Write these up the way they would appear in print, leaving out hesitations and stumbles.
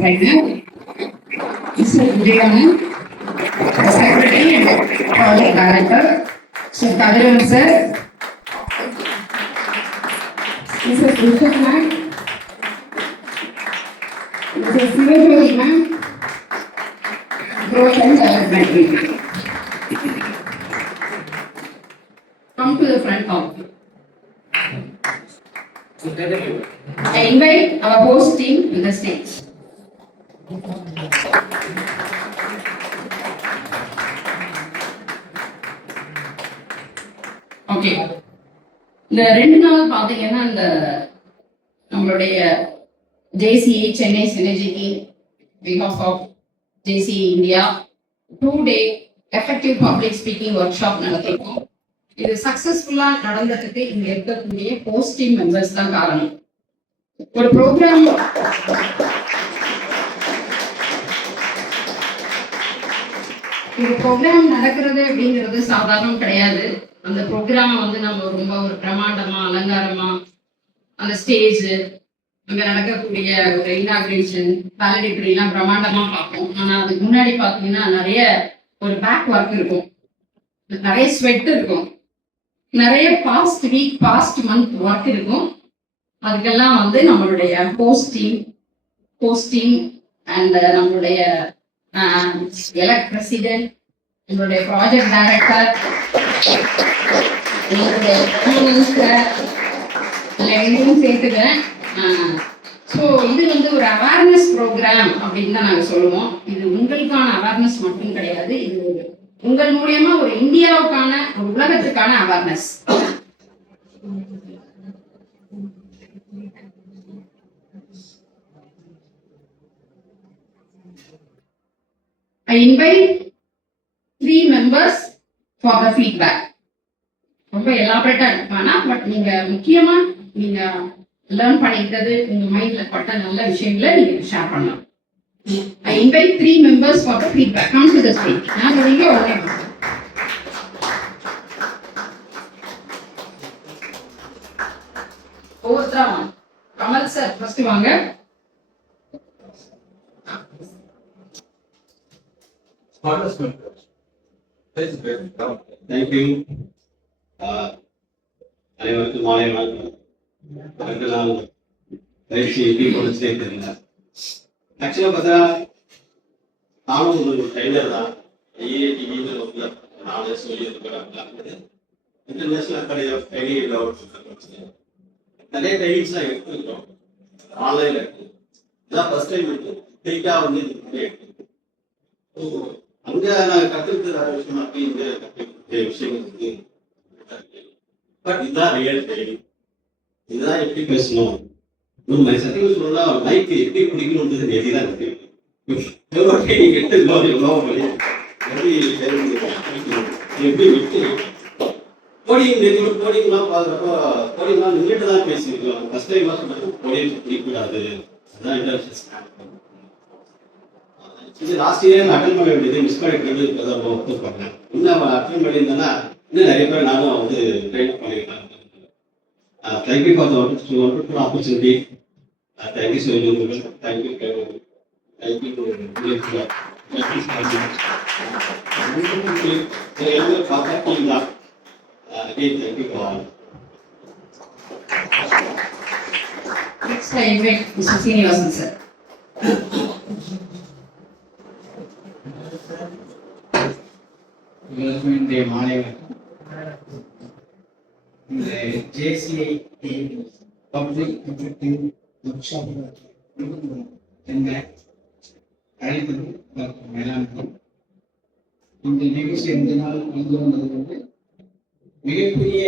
right now. Mr. Vijayanand, Secretary and Project Director. Mr. Kadiran sir. Mr. Rushabh ma'am. Mr. Sivajodi ma'am. Growth and Development Team. Come to the front of. I invite our host team to the stage. Okay, இந்த 2 நாள் பார்த்தீங்கன்னா இந்த நம்மளுடைய JCE Chennai synergy because of JCE India 2-day effective public speaking workshop நடத்திருக்கோம். இது சக்சஸ்ஃபுல்லா நடந்ததுக்கு இங்க இருக்கக்கூடிய ஹோஸ்ட் டீம் மெம்பர்ஸ் தான் காரணம். ஒரு ப்ரோக்ராம் இது ப்ரோக்ராம் நடக்கிறது அப்படிங்கிறது சாதாரணம் கிடையாது. அந்த ப்ரோக்ராமை வந்து நம்ம ரொம்ப ஒரு பிரமாண்டமா அலங்காரமா அந்த ஸ்டேஜ் அங்க நடக்கக்கூடிய ஒரு இனாகிரேஷன் வேலிடேட்டரி எல்லாம் பிரமாண்டமா பார்ப்போம். ஆனா அதுக்கு முன்னாடி பாத்தீங்கன்னா நிறைய ஒரு பேக் ஒர்க் இருக்கும், நிறைய ஸ்வெட் இருக்கும், நிறைய past week past month work இருக்கும். அதுக்கெல்லாம் வந்து நம்மளுடைய ஹோஸ்டிங் அண்ட் நம்மளுடைய எலக்ட் பிரசிடென்ட், நம்மளுடைய ப்ராஜெக்ட் டைரக்டர், நம்மளுடைய எல்லாத்தையும் சேர்த்துக்கிறேன். ஸோ இது வந்து ஒரு அவேர்னஸ் ப்ரோக்ராம் அப்படின்னு தான் நாங்கள் சொல்லுவோம். இது உங்களுக்கான அவேர்னஸ் மட்டும் கிடையாது, இது உங்கள் மூலியமா ஒரு இந்தியாவுக்கான ஒரு உலகத்துக்கான awareness. I invite 3 members for the feedback. ரொம்ப எலாபரேட்டா இருப்பானா, பட் நீங்க முக்கியமா நீங்க லேர்ன் பண்ணிக்கிட்டது உங்க மைண்ட்ல பட்ட நல்ல விஷயங்களை நீங்க ஷேர் பண்ணலாம். I invite 3 members for the feedback. Come to the stage. நான் சொல்லிங்க உடனே ஒவ்வொருத்தரும் கமல் சார் ஃபர்ஸ்ட் வாங்க. Thank you. அனைவருக்கும் மாலை வணக்கம். நான் நிகழ்ச்சி எப்படி சேர்த்திருந்தேன். ஆக்சுவலாக பார்த்தா நானும் ஒரு ட்ரைனர் தான். ஐஏடிவின்னு ஒரு 4 வருஷம் இருக்கிறாங்க. இன்டர்நேஷனல் அகாடமி ஆஃப் ட்ரைனிங் நிறைய ட்ரைனிங்ஸ்லாம் எடுத்துருக்கோம், ஆன்லைனில் இருக்கு. இதான் ஃபர்ஸ்ட் டைம் இருக்கு டேட்டாக வந்து அங்கே நாங்கள் கற்றுக்கிட்டு நிறைய விஷயம் அப்படி இங்கே கற்றுக்கிட்ட விஷயங்கள் இருக்கு. பட் இதுதான் ரியல் ட்ரைனிங். இதுதான் எப்படி பேசணும், நம்ம சத்தியம் சொல்லணும்னா மைக்கு எப்படி பிடிக்கணுன்றது எதுதான் தெரியும். எவ்வளோ ட்ரைனிங் எடுத்து எவ்வளோ பண்ணி எப்படி விட்டு கோடிங்லாம் பார்க்குறப்போ கோடிங்லாம் நின்றுட்டு தான் பேசியிருக்கோம். ஃபர்ஸ்ட் டைம் சொன்னாங்க கோடிங் பிடிக்கூடாது, அதுதான் இன்டர்நேஷனல். இது லாஸ்ட் இயர் அட்டன் பண்ண வேண்டியது மிஸ் பண்ணிக்கிறது இப்போதான் ஒத்துப்பாங்க. இன்னும் அட்டன் பண்ணியிருந்தேன்னா இன்னும் நிறைய பேர் நானும் வந்து ட்ரெயின் பண்ணியிருக்கேன். Thank you for the wonderful opportunity. Thank you so much. Thank you பார்த்தா again, thank you for all. Next I invite Mr. Srinivasan sir. Development Day மாலை இந்த JCI public effective work shop எங்க அழைத்தது மேலாண்மை. இந்த நிகழ்ச்சி 2 நாள் கலந்து வந்தது வந்து மிகப்பெரிய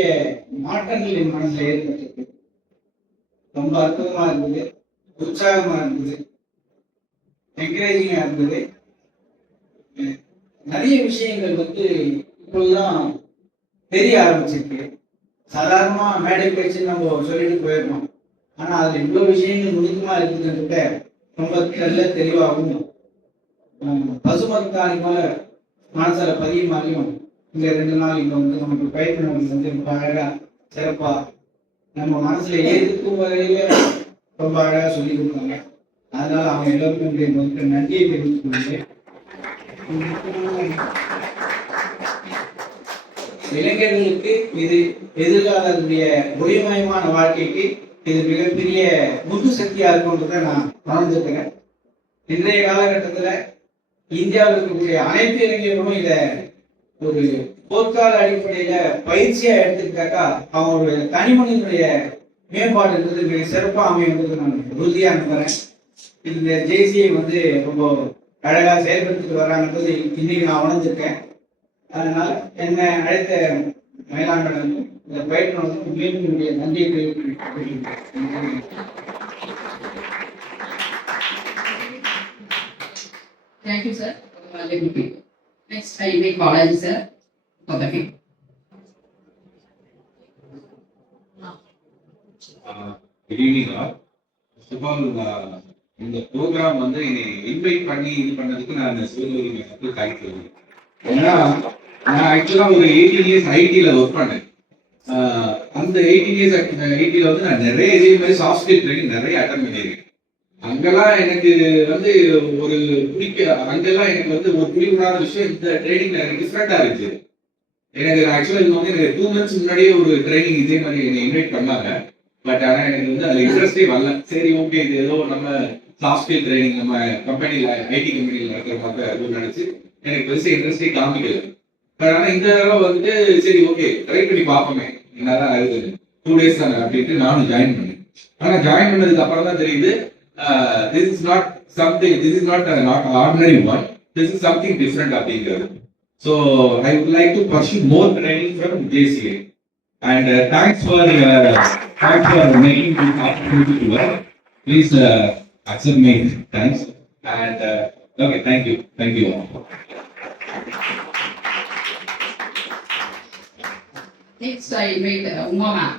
மாற்றங்கள் என் மனதில் ஏற்பட்டது. ரொம்ப அற்புதமா இருந்தது, உற்சாகமா இருந்தது, என்கரேஜிங்கா இருந்தது. நிறைய விஷயங்கள் வந்து இப்போதான் தெரிய ஆரம்பிச்சிருக்கு. சாதாரணமா மேடை பேச்சு நம்ம சொல்லிட்டு போயிடணும், ஆனா அதுல இவ்வளவு விஷயங்கள் நுணுக்கமா இருக்குதுன்ற ரொம்ப நல்ல தெளிவாகவும் பசுமத்தானி போல மனசுல பதியமாலையும் இந்த 2 நாள் இங்க வந்து நமக்கு பயிற்சி வந்து ரொம்ப அழகா சிறப்பா நம்ம மனசுல ஏதுக்கும் வகையில ரொம்ப அழகா சொல்லி கொடுத்தாங்க. அதனால அவங்க எல்லோருக்கும் என்னுடைய முதல்ல நன்றியை தெரிவித்துக் கொள்கிறேன். இளைஞர்களுக்கு இது எதிர்காலத்துடைய ஒளிமயமான வாழ்க்கைக்கு இது மிகப்பெரிய முது சக்தியா இருக்கும்ன்றதை நான் உணர்ந்துருக்கிறேன். இன்றைய காலகட்டத்துல இந்தியாவில் இருக்கக்கூடிய அனைத்து இளைஞர்களும் இதை ஒரு போர்க்கால அடிப்படையில பயிற்சியா எடுத்துக்கிட்டாக்கா அவங்களுடைய தனிமனிதனுடைய மேம்பாடுன்றது மிக சிறப்பாக அமையுன்றது நான் உறுதியா நம்புறேன். இந்த ஜேசியை ரொம்ப அழகா செயல்படுத்திட்டு வர்றாங்கன்றது இன்னைக்கு நான் உணர்ந்திருக்கேன். அதனால என்னை அழைத்த மேலாண்மை இந்த பயிற்சி மீண்டும் என்னுடைய நன்றியை தெரிவிக்கிறேன். Thank you, sir. Next, I make college, sir. Okay. Good evening, all. First of all, இந்த ப்ரோக்ராம் என்னை இன்வைட் பண்ணி இது பண்ணதுக்கு நான் சிவகங்கை மக்கள் தேங்க்ஸ் சொல்லுவேன். ஏன்னா நான் ஆக்சுவலாக ஒரு 18 years ஐடியில் ஒர்க் பண்ணேன். அந்த 18 years ஐடியில் நான் நிறைய இதே மாதிரி சாஃப்ட் ஸ்கில் ட்ரைனிங் நிறைய அட்டன் பண்ணியிருக்கேன். அங்கெல்லாம் எனக்கு ஒரு அங்கெல்லாம் எனக்கு ஒரு புரிவுறாத விஷயம் இந்த ட்ரைனிங் எனக்கு டிஃப்ரெண்டாக இருந்துச்சு. எனக்கு ஆக்சுவலாக இது எனக்கு 2 months முன்னாடியே ஒரு ட்ரைனிங் இதே மாதிரி என்னை இன்வைட் பண்ணாங்க. பட் ஆனால் எனக்கு அதில் இன்ட்ரெஸ்டே வரல. சரி, ஓகே, இது ஏதோ நம்ம சாஃப்ட் ஸ்கில் ட்ரைனிங் நம்ம கம்பெனியில் ஐடி கம்பெனியில் நடக்கிற மாதிரி அதுவும் நினச்சி எனக்கு பெருசாக இன்ட்ரெஸ்டே காமிக்கல. பட் ஆனால் இந்த தடவை சரி, ஓகே, ட்ரை பண்ணி பார்ப்போமே என்னதான் ஆகுது, 2 days தானே அப்படின்ட்டு நானும் ஜாயின் பண்ணேன். ஆனால் ஜாயின் பண்ணதுக்கு அப்புறம் தான் தெரியுது this is not an ordinary one, this is something different அப்படிங்கிறது. So I would like to pursue more training from JCA, and thanks for making this opportunity to work. Please accept my thanks, and okay, thank you all. Next, I made Uma ma'am.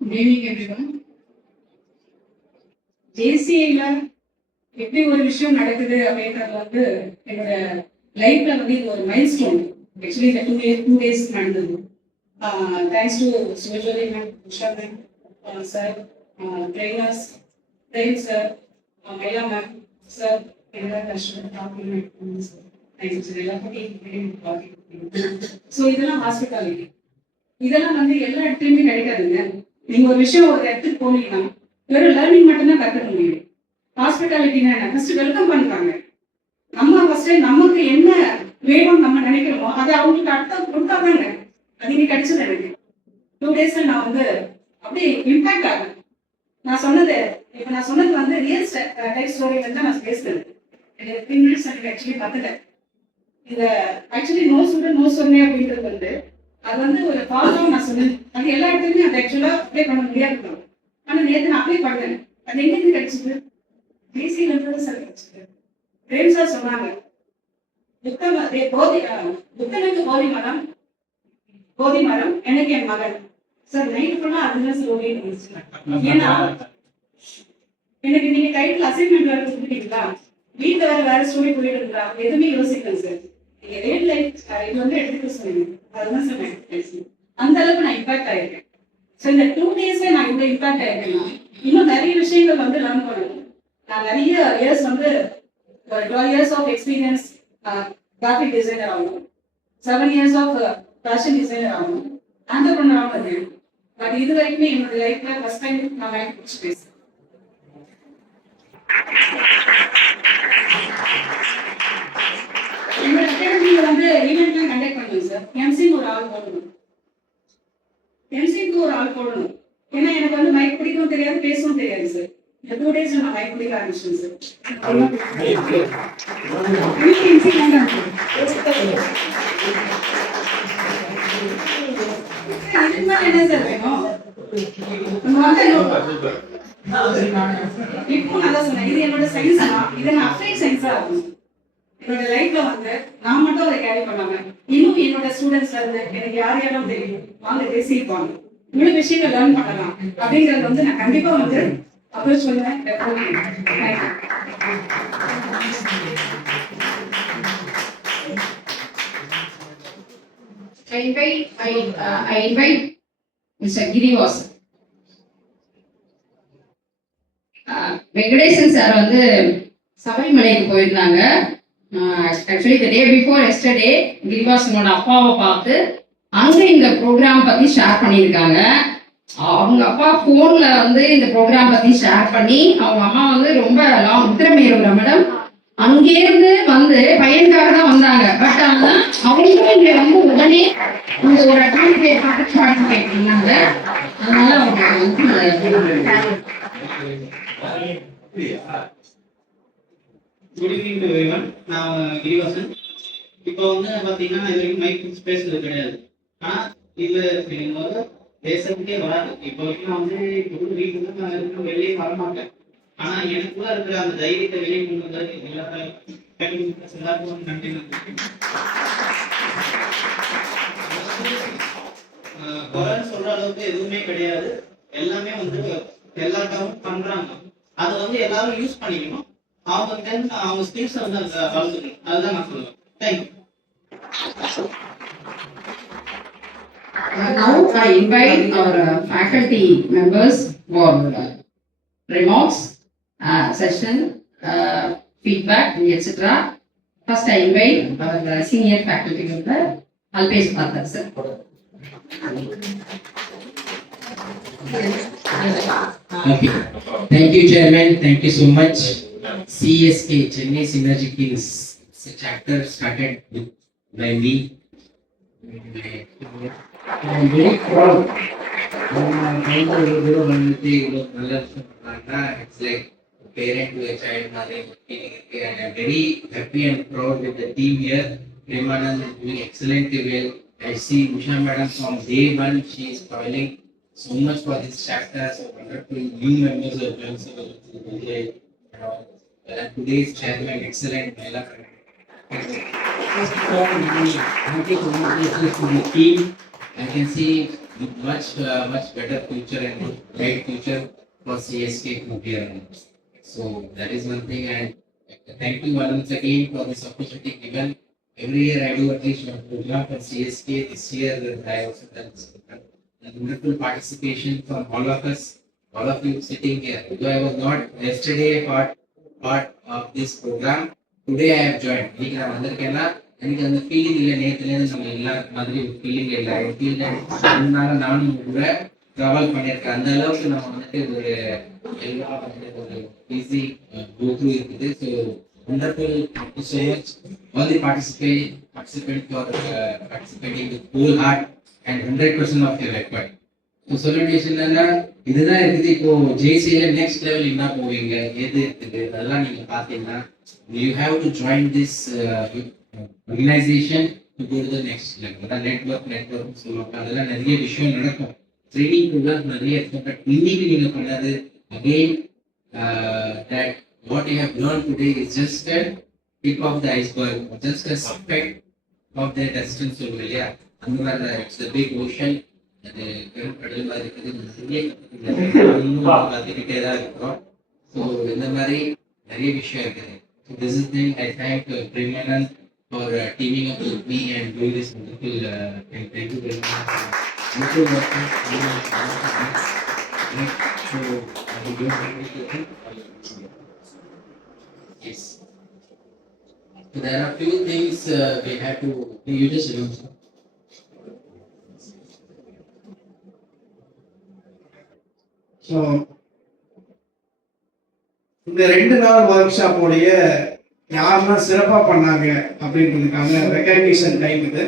Good evening, everyone. JCA-ல எப்படி ஒரு விஷயம் நடக்குது அப்படின்றது என்னோட லைஃப்ல இது ஒரு mile stone. Actually இந்த 2 days நடந்தது. Thanks to Sivajothi ma'am, Usha ma'am, sir, trainers, Prem sir, Myla ma'am, sir, so இதெல்லாம் ஹாஸ்பிட்டாலிட்டி. இதெல்லாம் எல்லா இடத்துலையுமே கிடைக்காதுங்க. நீங்க ஒரு விஷயம் ஒரு இடத்துக்கு போனீங்கன்னா வெறும் லேர்னிங் மட்டும்தான் கத்துக்க முடியும். ஹாஸ்பிட்டாலிட்டினா என்ன? ஃபர்ஸ்ட் வெல்கம் பண்றாங்க. நம்ம ஃபர்ஸ்ட் நமக்கு என்ன வேணும்னு நம்ம நினைக்கிறோமோ அதை அவங்களுக்கு அடுத்த கொடுத்தாதாங்க. அது இன்னைக்கு கிடைச்சது எனக்கு 2 days நான் அப்படியே இம்பாக்ட் ஆகும். நான் சொன்னது ரியல் லைஃப் ஸ்டோரியில தான் நான் பேசுறேன். எனக்கு 3 minutes எனக்கு ஆக்சுவலி பத்தல. இந்த ஆக்சுவலி நோ ஸ்டூடெண்ட் நோ சொன்னேன் அப்படின்றது அது ஒரு ஃபாலோ நான் சொன்னேன். அது எல்லா இடத்துலையுமே அது ஆக்சுவலா அப்ளை பண்ண முடியாது. ஆனா நேற்று நான் அப்ளை பண்ணேன். அது எங்கிருந்து கிடைச்சது? பிசியில சார் கிடைச்சது. பிரேம் சார் சொன்னாங்க, புத்தனுக்கு போதி மரம் எனக்கு என் மகன் சார். நைட் ஃபுல்லா அதுதான் சார் ஓடிட்டு இருந்துச்சு. ஏன்னா எனக்கு நீங்க டைட்டில் அசைன்மெண்ட் வேற கொடுத்துட்டீங்களா, வீட்டுல வேற ஸ்டோரி போயிட்டு இருக்கா, எதுவுமே யோசிக்கல சார். நீங்க ரியல் லைஃப் இது எடுத்துக்க சொன்னீங்க. அதுதான் சார் நான் அந்த அளவுக்கு நான் இம்பாக்ட் ஆயிருக்கேன். ஸோ இந்த 2 days நான் இந்த இம்பாக்ட் ஆயிருக்கேன்னா இன்னும் நிறைய விஷயங்கள் லேர்ன் பண்ணணும். நான் நிறைய years 12 years of experience graphic designer ஆகணும், 7 years ஆஃப் ஃபேஷன் டிசைனர் ஆகணும், ஆண்டர்பிரனர் ஆகணும். பட் இது வரைக்குமே என்னோட லைஃப்ல ஃபர்ஸ்ட் டைம் நான் வாங்கி பிடிச்சி பேசுறேன். என்னோட அகாடமியில ஈவெண்ட்லாம் கண்டக்ட் பண்ணுவேன் சார். எம்சிக்கு ஒரு ஆள் போடணும். ஏன்னா எனக்கு மைக் பிடிக்கவும் தெரியாது, பேசவும் தெரியாது சார். இந்த 2 days நான் மைக் பிடிக்க ஆரம்பிச்சேன் சார். என்ன சார் வேணும்? இப்போ நான் சொன்னேன், இது என்னோட சயின்ஸ் தான். இதை நான் அப்ளைட் சயின்ஸா ஆகணும். என்னோட லைஃப்ல நான் மட்டும் அதை கேரி பண்ணாம இன்னும் என்னோட ஸ்டூடெண்ட்ஸ்ல எனக்கு யாரையெல்லாம் தெரியும் வாங்க பேசியிருப்பாங்க, இவ்வளவு விஷயங்கள் லேர்ன் பண்ணலாம் அப்படிங்கறது நான் கண்டிப்பா அப்ரோச் பண்ணுவேன். I invite Mr. Girivasan. Venkatesan sir வந்து சபரிமலைக்கு போயிருந்தாங்க. Actually the day before yesterday கிரிவாசனோட அப்பாவை பார்த்து அங்கே இந்த ப்ரோக்ராம் பற்றி ஷேர் பண்ணியிருக்காங்க. அவங்க அப்பா ஃபோனில் வந்து இந்த ப்ரோக்ராம் பற்றி ஷேர் பண்ணி அவங்க அம்மா வந்து ரொம்ப லாங் உத்திரமேரூரா மேடம் அங்கேருந்து வந்து பையனுக்காக தான் வந்தாங்க. பட் ஆனால் அவங்களும் இங்கே வந்து உடனே இந்த ஒரு அட்வான்ஸ் பார்ட்டிசிபேட் பண்ணாங்க. அதனால அவங்க வந்து குட் ஈவினிங் டு எவ்ரிவன். நான் கிரிவாசன். இப்போ வந்து பார்த்தீங்கன்னா இது வரைக்கும் மைக் ஸ்பேஸ்ல கிடையாது. ஆனால் இது நீங்கள் வந்து பேசுறதுக்கே வராது. இப்போ வரைக்கும் நான் வந்து வீட்டுல நான் இருக்க வெளியே வரமாட்டேன். ஆனால் எனக்குள்ள இருக்கிற அந்த தைரியத்தை வெளியே கொண்டு வந்து எல்லாருக்கும் நன்றி. குறைன்னு சொல்ற அளவுக்கு எதுவுமே கிடையாது. எல்லாமே வந்து எல்லாருக்காகவும் பண்றாங்க. அதை வந்து எல்லாரும் யூஸ் பண்ணிக்கணும். அவங்க ஸ்கில்ஸ் வந்து அந்த வளர்த்துக்கணும். அதுதான் நான் சொல்லுவேன். Thank you. Now I invite our faculty members for remarks, session, feedback, etc. First I invite our senior faculty member, Alpesh Pathak sir. Okay. Thank you, Chairman. Thank you so much. CSK, Chennai Synergy Kings, chapter started by me. I am very proud. It's like a parent to a child, and I am very happy and proud with the team here. Premanand is doing excellently well. I see Usha Madam from day one, she is toiling so much for this chapter. So wonderful new members of Johnson. Today's chairman, excellent Mela. To the team, I can see much better future and great future for CSK group here. So that is one thing, and thank you once again for this opportunity given. Every year I do at least one program for CSK. This year I also done this program. And wonderful participation from all of us, all of you sitting here. Though I was not yesterday part of this program, today I have joined. இன்னைக்கு நான் வந்திருக்கேன்னா எனக்கு அந்த feeling இல்லை. நேற்றுலேருந்து நம்ம எல்லா மாதிரி ஒரு feeling இல்லை. ஐ ஃபீல் அதனால நானும் கூட ட்ராவல் பண்ணியிருக்கேன். அந்த அளவுக்கு நம்ம வந்துட்டு ஒரு எல்லாம் வந்து ஒரு ஈஸி கோ த்ரூ இருக்குது. So wonderful. Thank you so much all the participants for participating with whole heart and 100% of your effort. So சொல்லிட்டேன்னா இதுதான் இருக்குது. இப்போ ஜேசியில நெக்ஸ்ட் லெவல் என்ன போவீங்க, எது இருக்குது அதெல்லாம் நீங்க பார்த்தீங்கன்னா you have to join this organisation to go to the next level. அதான் நெட்வொர்க் சொல்லுவாங்க. அதெல்லாம் நிறைய விஷயம் நடக்கும். ட்ரைனிங் ப்ரோக்ராம் நிறைய இருக்கும். பட் இன்னைக்கு நீங்க பண்ணது again that what you have learned today is just a tip of the iceberg, just a speck of the distance over here. Another, it's the big ocean. அது கடல் மாதிரி இருக்குது. பார்த்துக்கிட்டே தான் இருக்கிறோம். ஸோ இந்த மாதிரி நிறைய விஷயம் இருக்குது. So this is thing I thank Premanand for teaming up with me and doing this wonderful thing. Thank you very much. Yes. So there are few things we have to. You just remember. So இந்த 2 நாள் work ஷாப்போடைய யாரெல்லாம் சிறப்பாக பண்ணாங்க அப்படின்றதுக்கான recognition time இது.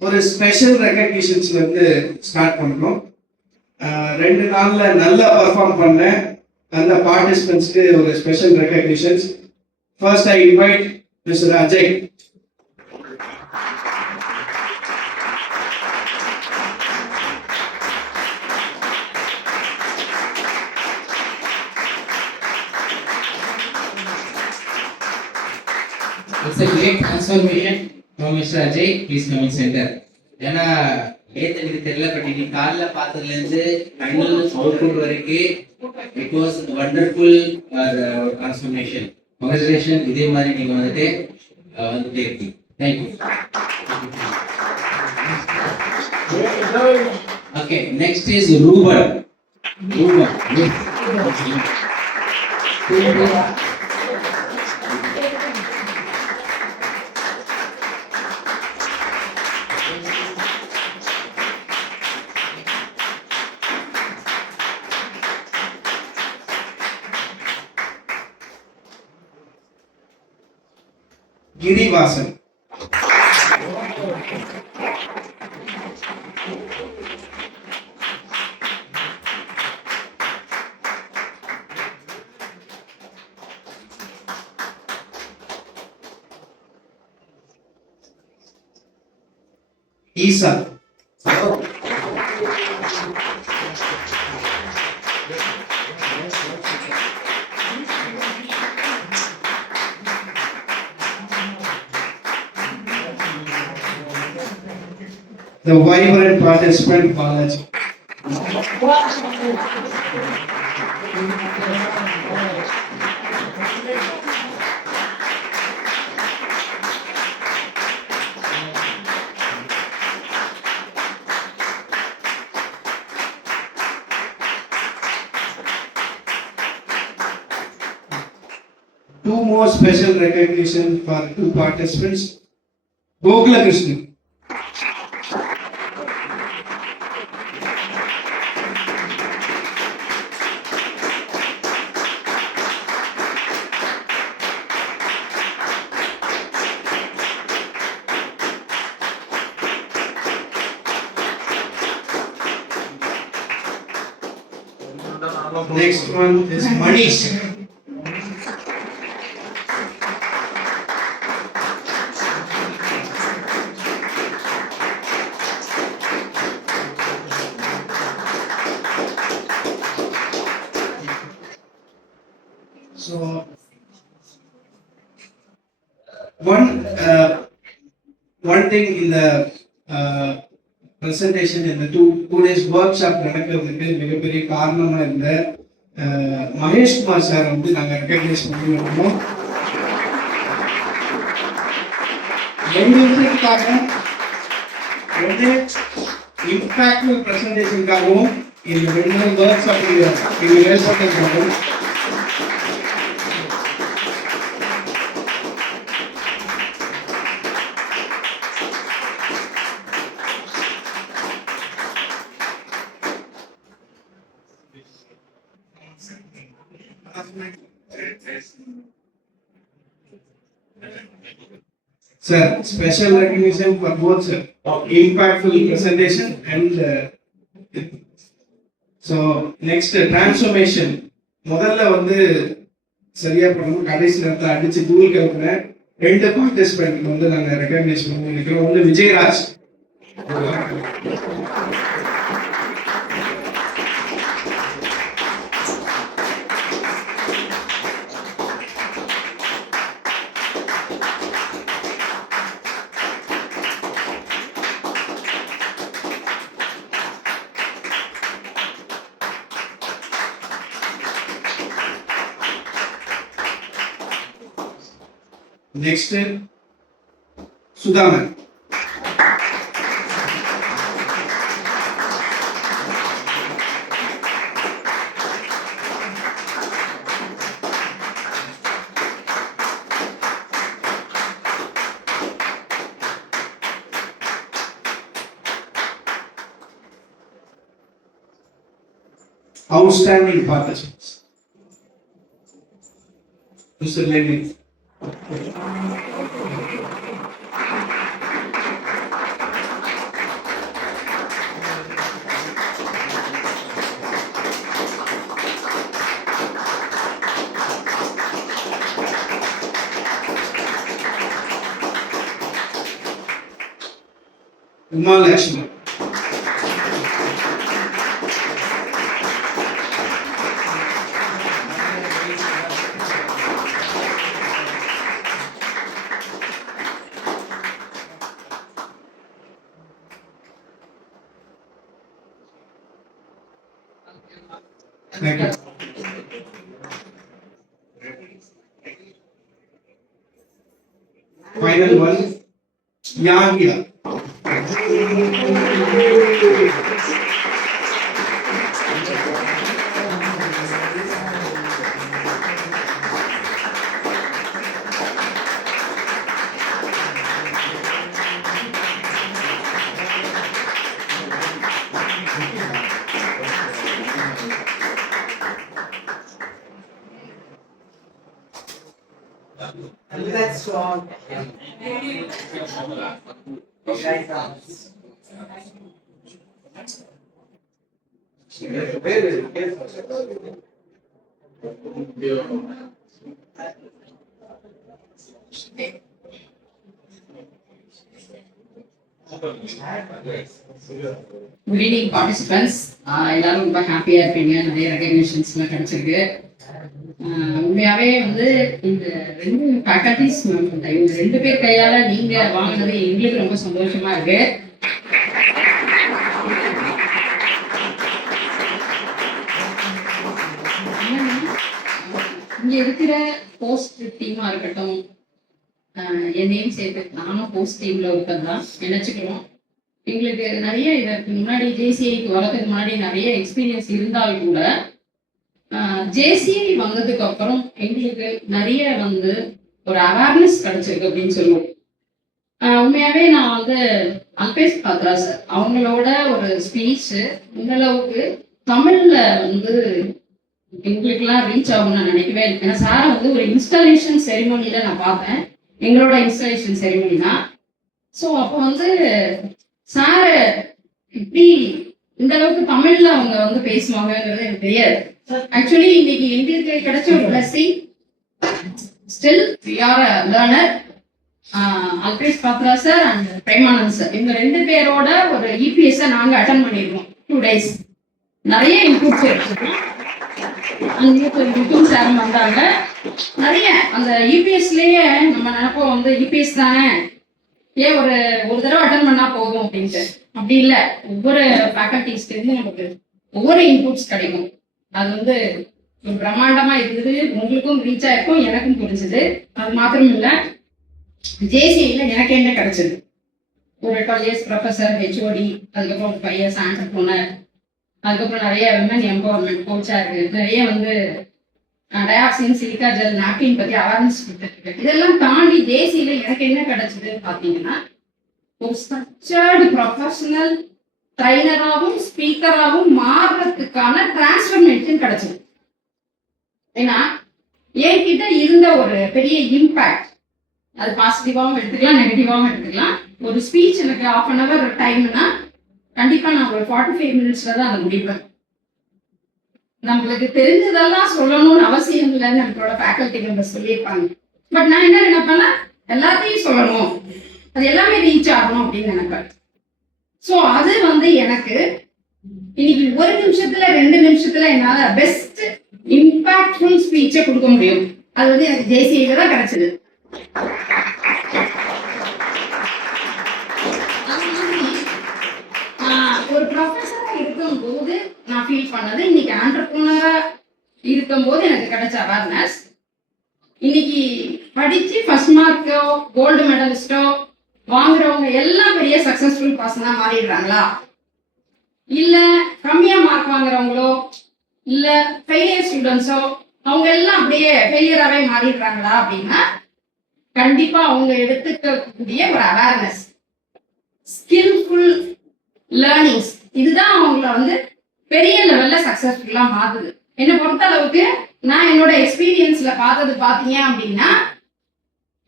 ஒரு special ரெகக்னிஷன்ஸ்ல இருந்து start பண்ணுறோம். 2 நாள்ல நல்லா பர்ஃபார்ம் பண்ண அந்த பார்ட்டிசிபென்ட்ஸ்க்கு ஒரு special recognitions. First, I invite Mr. Ajay. It's a great transformation from Mr. Ajay. Please come in center. ஏன்னா ஏத்து எனக்கு தெரியல, பட் இன்னைக்கு காலைல பார்த்ததுல இருந்து ஃபைனல் அவுட்புட் வரைக்கும் it was wonderful transformation. Congratulation. இதே மாதிரி நீங்க வந்துட்டே இருக்கீங்க. Thank you. Okay, next is Ruban. Girivasan. Isa. The vibrant participant Balaji. Two more special recognition for two participants. Gokula Krishnan. Next one is Manish. So one thing in the presentation in the two days workshop நடக்கிறதுக்கு மிகப்பெரிய காரணமா இருந்த Mahesh Kumar sir வந்து நாங்க recognise பண்ணிருக்கோம். ரெண்டு விஷயத்துக்காக, ரெண்டு இம்பாக்ட்ஃபுல் பிரசன்டேஷனுக்காகவும் இந்த ரெண்டு நாள் ஒர்க் ஷாப் இங்க ஏற்பட்டிருக்காங்க. Sir, special recognition for both sir. Impactful presentation and so next transformation. முதல்ல வந்து சரியா பண்ணணும், கடைசி நேரத்தில் அடிச்சு தூள் கிளப்புன ரெண்டு பார்ட்டிசிபென்ட் வந்து நாங்கள் ரெகக்னைஸ் பண்ணி நினைக்கிறோம். ஒன்று Vijayaraj. Next, Sudhaman. Outstanding participants. Mr. Lenin. Uma Lakshmi. Thank you. Final one Yahya. That's wrong. Good evening participants. எல்லாரும் ரொம்ப ஹாப்பியா இருப்பீங்க, நிறைய ரெகக்னிஷன்ஸ்லாம் கிடைச்சிருக்கு. உண்மையாவே வந்து இந்த 2 ஃபேக்கல்டிஸ் இவங்க 2 பேர் கையால நீங்க வாங்கினது எங்களுக்கு ரொம்ப சந்தோஷமா இருக்கு. இங்க இருக்கிற போஸ்ட் டீமா இருக்கட்டும், என்னையும் சேர்த்து நானும் போஸ்ட் டீம்ல இருக்கதான் நினைச்சுக்கிறோம். எங்களுக்கு நிறைய இதற்கு முன்னாடி ஜேசிஐக்கு வரதுக்கு முன்னாடி நிறைய எக்ஸ்பீரியன்ஸ் இருந்தால் கூட ஜேசிஐ வந்ததுக்கு அப்புறம் எங்களுக்கு நிறைய வந்து ஒரு அவேர்னஸ் கிடைச்சிருக்கு அப்படின்னு சொல்லுவோம். உண்மையாவே நான் வந்து அல்பேஷ் பாத்ரா சார் அவங்களோட ஒரு ஸ்பீச் இந்த அளவுக்கு தமிழ்ல வந்து எங்களுக்கெல்லாம் ரீச் ஆகும்னு நான் நினைக்கவே இல்லை. ஏன்னா சாரை வந்து ஒரு இன்ஸ்டாலேஷன் செரிமோனியில நான் பார்த்தேன், எங்களோட இன்ஸ்டாலேஷன் செரிமோனி தான். ஸோ அப்போ வந்து சார் இப்படி இந்த அளவுக்கு தமிழ்ல அவங்க வந்து பேசுவாங்கங்கிறது எனக்கு தெரியாது. ஆக்சுவலி இன்னைக்கு எங்களுக்கு கிடைச்ச ஒரு blessing. Still we are a learner. Alpesh Batra sir and Premanand sir இவங்க 2 பேரோட ஒரு இபிஎஸ் நாங்க அட்டன் பண்ணிருக்கோம் 2 days. நிறைய இன்புட்ஸ் எடுத்துருக்கோம். அங்கே சார் வந்தாங்க. நிறைய அந்த இபிஎஸ்லயே நம்ம நினைப்போம் வந்து இபிஎஸ் தானே, ஏன் ஒரு தடவை அட்டன் பண்ணா போதும் அப்படின்ட்டு. அப்படி இல்லை, ஒவ்வொரு ஃபேக்கல்டிஸ்லேருந்து நமக்கு ஒவ்வொரு இன்புட்ஸ் கிடைக்கும். அது வந்து ஒரு பிரம்மாண்டமா இருந்தது. உங்களுக்கும் ரீச் ஆயிருக்கும், எனக்கும் புரிஞ்சுது. அது மாத்திரம் இல்லை, ஜேசிஐல எனக்கு என்ன கிடைச்சது, ஒரு 12 years ப்ரொஃபஸர், ஹெச்ஓடி, அதுக்கப்புறம் ஒரு 5 years ஆண்டர்ப்ரனர், அதுக்கப்புறம் நிறைய விமன் எம்பவர்மெண்ட் கோச்சா இருக்கு, நிறைய வந்து டயாக்சின், சிலிக்கா ஜெல், நாப்கின் பத்தி அவேர்னஸ் கொடுத்துருக்கு. இதெல்லாம் தாண்டி ஜேசிஐல எனக்கு என்ன கிடைச்சதுன்னு பாத்தீங்கன்னா, ஒரு ஸ்ட்ரக்சர்டு ப்ரொஃபஷனல் ட்ரைனராகவும் ஸ்பீக்கராகவும் மாறுறதுக்கான டிரான்ஸ்ஃபர்மேஷன் கிடைச்சது. ஏன்னா என்கிட்ட இருந்த ஒரு பெரிய இம்பாக்ட், அது பாசிட்டிவாகவும் எடுத்துக்கலாம், நெகட்டிவாகவும் எடுத்துக்கலாம். ஒரு ஸ்பீச் எனக்கு 1/2 hour டைம்னா கண்டிப்பா நான் ஒரு 45 minutesல தான் அதை முடிப்பேன். நம்மளுக்கு தெரிஞ்சதெல்லாம் சொல்லணும்னு அவசியம் இல்லைன்னு நம்மளோட ஃபேக்கல்டி மெம்பர்ஸ் சொல்லியிருப்பாங்க. பட் நான் என்ன நினைப்பேன்னா, எல்லாத்தையும் சொல்லணும், அது எல்லாமே ரீச் ஆகணும் அப்படின்னு நினைப்பேன். ஸோ அது வந்து எனக்கு இன்னைக்கு 1 நிமிஷத்துல 2 நிமிஷத்துல என்னால பெஸ்ட் இம்பாக்ட்ஃபுல் ஸ்பீச்சை கொடுக்க முடியும். அது வந்து எனக்கு ஜேசிஐல தான் கிடைச்சது. ஒரு ப்ரொஃபஸரா இருக்கும் போது நான் ஃபீல் பண்ணது, இன்னைக்கு ஆண்டர்ப்ரனரா இருக்கும் போது எனக்கு கிடைச்ச அவேர்னஸ். இன்னைக்கு படிச்சு ஃபர்ஸ்ட் மார்க்கோ கோல்டு மெடலிஸ்டோ வாங்குறவங்க எல்லாம் பெரிய சக்சஸ்ஃபுல் பர்சனா மாறிடுறாங்களா, இல்ல கம்மியா மார்க் வாங்குறவங்களோ இல்ல ஃபெயிலியர் ஸ்டூடெண்ட்ஸோ அவங்க எல்லாம் அப்படியே ஃபெயிலியராகவே மாறிடுறாங்களா அப்படின்னா, கண்டிப்பா அவங்க எடுத்துக்கக்கூடிய ஒரு அவேர்னஸ், ஸ்கில்ஃபுல் லேர்னிங்ஸ், இதுதான் அவங்கள வந்து பெரிய லெவல்ல சக்சஸ்ஃபுல்லா மாறுது. என்னை பொறுத்த அளவுக்கு நான் என்னோட எக்ஸ்பீரியன்ஸ்ல பார்த்தது பாத்தீங்க அப்படின்னா,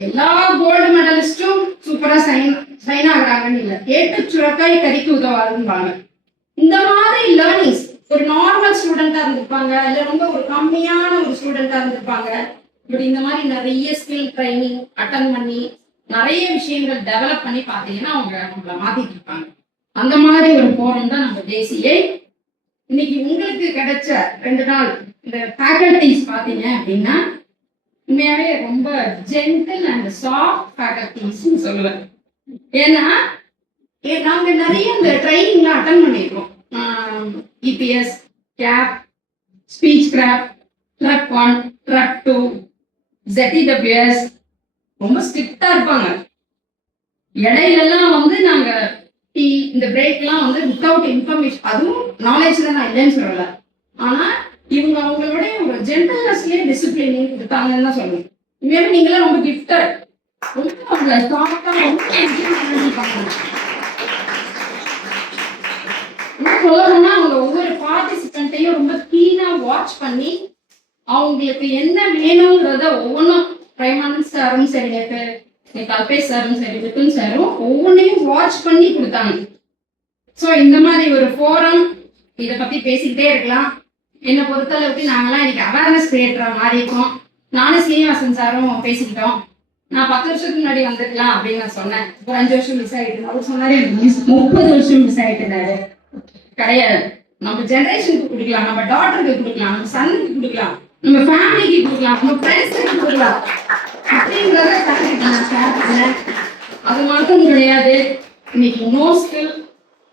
எல்லா கோல்டு மெடலிஸ்டும் சூப்பரா சைன் ஆகுறாங்கன்னு இல்லை, ஏட்டு சுரக்காய் கறிக்கு உதவாதுன்னு. இந்த மாதிரி லேர்னிங்ஸ் ஒரு நார்மல் ஸ்டூடெண்டா இருந்திருப்பாங்க, இல்ல ரொம்ப ஒரு கம்மியான ஒரு ஸ்டூடெண்டா இருந்திருப்பாங்க. இப்படி இந்த மாதிரி நிறைய ஸ்கில் ட்ரைனிங் அட்டன் பண்ணி நிறைய விஷயங்கள் டெவலப் பண்ணி பார்த்தீங்கன்னா அவங்கள மாத்திட்டு இருப்பாங்க. அந்த மாதிரி ஒரு போரம் தான் நம்ம ஜேசிஐ. இன்னைக்கு உங்களுக்கு கிடைச்ச 2 நாள் இந்த ஃபேக்கல்டிஸ் பார்த்தீங்க அப்படின்னா, உண்மையாவே ரொம்ப ஜென்டில் அண்ட் சாஃப்ட் ஃபேக்கல்டிஸ்ன்னு சொல்லுவேன். ஏன்னா நாங்க நிறைய இந்த ட்ரைனிங்லாம் அட்டன் பண்ணியிருக்கோம். EPS, cap, speechcraft, track 1, track 2, ZEWS ரொம்ப ஸ்ட்ரிக்டா இருப்பாங்க. இடையிலலாம் வந்து நாங்க டீ இந்த பிரேக்லாம் வந்து வித்தவுட் இன்ஃபர்மேஷன், அதுவும் நாலேஜ் தான், நான் இல்லைன்னு சொல்லல. ஆனா இவங்க அவங்களோட ஒரு ஜென்டல்னஸ்லயே டிசிப்ளின் கொடுத்தாங்கன்னு தான் சொல்லணும். இனிமேல் நீங்களாம் ரொம்ப கிஃப்டட், ரொம்ப அவங்கள சாஃப்டா ரொம்ப சொல்லணும்னா அவங்க ஒவ்வொரு பார்ட்டிசிபென்ட்டையும் ரொம்ப கீனா வாட்ச் பண்ணி அவங்களுக்கு என்ன வேணுங்கிறத ஒவ்வொன்றும் பிரேமானந்த் சாரும் சரி, கல்பேஷ் சாரும் சரி, விபின் சாரும் ஒவ்வொன்றையும் வாட்ச் பண்ணி கொடுத்தாங்க. ஸோ இந்த மாதிரி ஒரு ஃபோரம் இதை பத்தி பேசிக்கிட்டே இருக்கலாம். என்னை பொறுத்தளவுக்கு நாங்களாம் இன்னைக்கு அவேர்னஸ் கிரியேட்டரா மாதிரி இருக்கோம். நானும் சீனிவாசன் சாரும் பேசிக்கிட்டோம். நான் 10 வருஷத்துக்கு முன்னாடி வந்துருக்கலாம் அப்படின்னு நான் சொன்னேன். ஒரு 5 வருஷம் மிஸ் ஆயிட்டு, அவர் சொன்னாரு 30 வருஷம் மிஸ் ஆயிட்டுனாரு. கிடையாது, நம்ம ஜெனரேஷனுக்கு கொடுக்கலாம், நம்ம டாட்டருக்கு கொடுக்கலாம், நம்ம சன்னுக்கு கொடுக்கலாம், நம்ம ஃபேமிலிக்கு கொடுக்கலாம், நம்ம ஃப்ரெண்ட்ஸுக்கு கொடுக்கலாம் அப்படிங்கிறத நான் ஷேர் பண்ணேன். அது மட்டும் கிடையாது, இன்னைக்கு no skill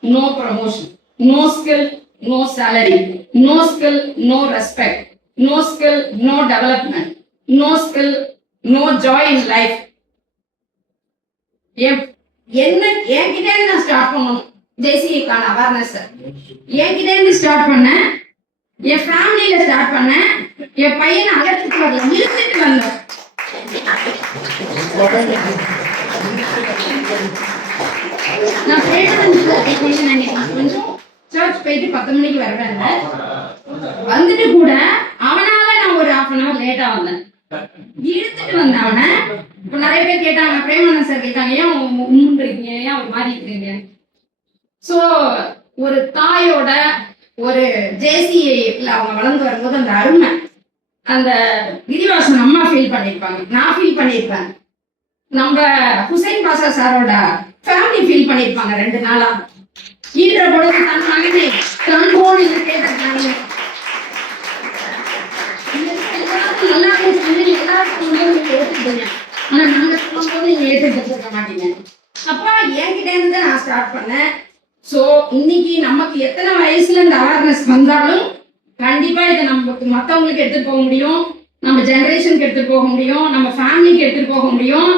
no promotion, no skill no salary, no skill no respect, no skill no development, no skill no joy in life. என்ன என்கிட்ட நான் ஸ்டார்ட் பண்ணணும் ஜேசிஏக்கான அவேர்னஸ். என்கிட்ட இருந்து ஸ்டார்ட் பண்ணேன், என் ஃபேமிலியில ஸ்டார்ட் பண்ணேன், என் பையனை அழைச்சிட்டு வரல, இழுத்துட்டு வந்தேன். நான் கொஞ்சம் சர்ச் போயிட்டு 10 மணிக்கு வருவேன். வந்துட்டு கூட அவனால நான் ஒரு 1/2 hour லேட்டா வந்தேன், இழுத்துட்டு வந்தேன் அவனை. இப்போ நிறைய பேர் கேட்டாங்க, பிரேமானந்த் சார் கேட்டாங்க, ஏன் உண்மை இருக்கீங்க, ஏன் ஒரு மாதிரி இருக்கீங்க. ஸோ ஒரு தாயோட ஒரு ஜேசிஏல அவங்க வளர்ந்து வரும்போது அந்த அருமை, அந்த கிரிவாசன் அம்மா ஃபீல் பண்ணியிருப்பாங்க, நான் ஃபீல் பண்ணியிருப்பேன், நம்ம ஹுசைன் பாஷா சாரோட ஃபேமிலி ஃபீல் பண்ணியிருப்பாங்க. 2 நாளா ஈன்ற பொழுது தன் மகனை தன் போன் இது கேட்டிருக்காங்க. நல்லா பேசுறது எல்லாருக்கும் நீங்க ஏற்றுக்கீங்க, ஆனா நாங்க சொல்லும்போது நீங்க ஏற்றுக்க மாட்டீங்க. அப்பா என்கிட்ட இருந்து நான் ஸ்டார்ட் பண்ணேன். ஸோ இன்னைக்கு நமக்கு எத்தனை வயசுல இந்த அவேர்னஸ் வந்தாலும் கண்டிப்பா இதை நமக்கு மற்றவங்களுக்கு எடுத்துட்டு போக முடியும், நம்ம ஜெனரேஷனுக்கு எடுத்துட்டு போக முடியும், நம்ம ஃபேமிலிக்கு எடுத்துட்டு போக முடியும்.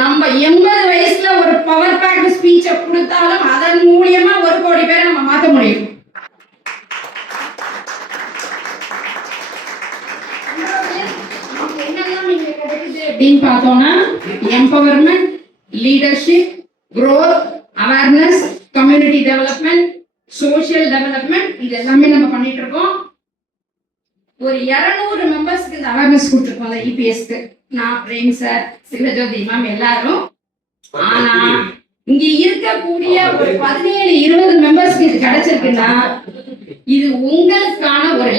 நம்ம 80 வயசுல ஒரு பவர் பேக் ஸ்பீச்சை கொடுத்தாலும் அதன் மூலியமா 1 கோடி பேரை நம்ம மாற்ற முடியும். என்னெல்லாம் இங்க கிடைக்குது அப்படின்னு பார்த்தோம்னா empowerment, leadership, growth, awareness, community development, social development, இது எல்லாமே நம்ம பண்ணிட்டு இருக்கோம். ஒரு 200 மெம்பர்ஸ்க்கு இந்த அவேர்னஸ் கொடுத்துருக்கோம் அந்த இபிஎஸ்க்கு. நான், பிரேம் சார், சிவஜோதி மேம் எல்லாரும். ஆனா இங்க இருக்கக்கூடிய ஒரு 17-20 மெம்பர்ஸ்க்கு இது கிடைச்சிருக்குன்னா இது உங்களுக்கான ஒரு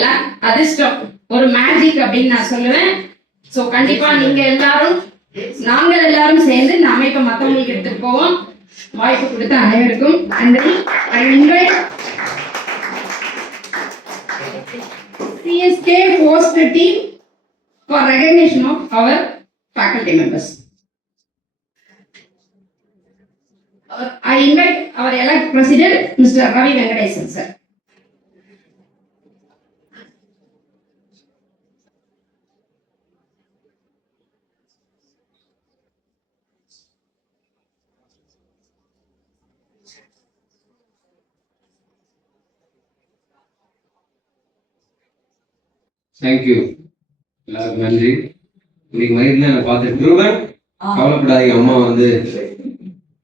அதிர்ஷ்டம், ஒரு மேஜிக் அப்படின்னு நான் சொல்லுவேன். ஸோ கண்டிப்பா நீங்க எல்லாரும், நாங்கள் எல்லாரும் சேர்ந்து இந்த அமைப்பை மற்றவங்களுக்கு எடுத்துட்டு போவோம். வாய்ப்பு கொடுத்த அனைவருக்கும் நன்றி. I invite CSK host team for recognition of our faculty members. I invite our elect president, Mr. Ravi Venkatesan sir. Thank you, எல்லாருக்கும் நன்றி. இன்னைக்கு மயிரில் நான் பார்த்துட்டு ட்ரூவன் கவலைப்படாதீங்க, அம்மா வந்து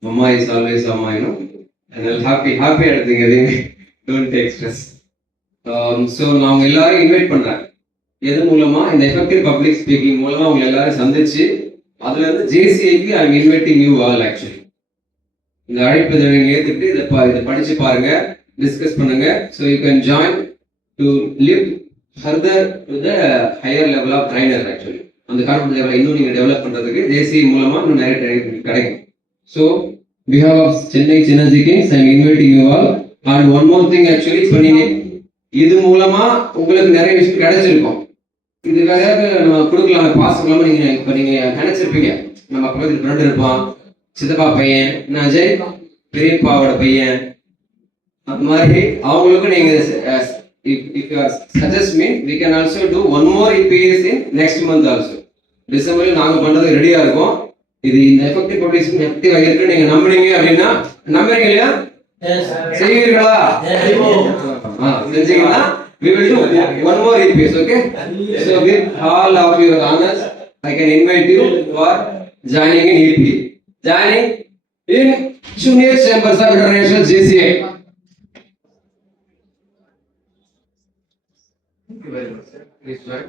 அம்மா இஸ் ஆல்வேஸ் அம்மா, அதனால ஹாப்பியாக எடுத்துங்க, எதையுமே டோன்ட் டேக் ஸ்ட்ரெஸ். ஸோ நான் அவங்க எல்லாரும் இன்வைட் பண்ணுறேன். எது மூலமா? இந்த எஃபெக்டிவ் பப்ளிக் ஸ்பீக்கிங் மூலமா அவங்க எல்லாரும் சந்திச்சு அதுல இருந்து ஜேசிஐக்கு I am inviting you all. Actually இந்த அழைப்பு நீங்க ஏற்றுட்டு இதை படிச்சு பாருங்க, டிஸ்கஸ் பண்ணுங்க. So you can join to live further to the higher level of trainer. Actually அந்த கார்பரேட் லெவலில் இன்னும் நீங்கள் டெவலப் பண்ணுறதுக்கு ஜேசி மூலமாக இன்னும் நிறைய ட்ரைனிங் கிடைக்கும். ஸோ பிஹாவ் ஆஃப் சென்னை சின்னஜி Kings I am inviting you all. And one more thing, actually இப்போ நீங்கள் இது மூலமாக உங்களுக்கு நிறைய விஷயம் கிடைச்சிருக்கும். இது வேற நம்ம கொடுக்கலாம், பாஸ் இல்லாமல் நீங்கள் இப்போ நீங்கள் நினச்சிருப்பீங்க நம்ம பக்கத்தில் ஃப்ரெண்ட் இருப்பான், சித்தப்பா பையன், நான் அஜய் பெரியப்பாவோட பையன், அந்த மாதிரி அவங்களுக்கும் நீங்கள் if you are suggest me, we can also do one more EPS in next month also. டிசம்பர்ல நாங்க பண்றது ரெடியா இருக்கோம். இது இந்த எஃபெக்டிவ் பப்ளிசிட்டி எஃபெக்டிவா இருக்கு நீங்க நம்புறீங்க அப்படின்னா நம்புறீங்க இல்லையா? செய்வீர்களா? செஞ்சீங்கன்னா we will do one more EPS, okay? So with all of your honors, I can invite you for joining in EP. Joining in Junior Chambers of International JCA. Thank you very much, sir. Please join.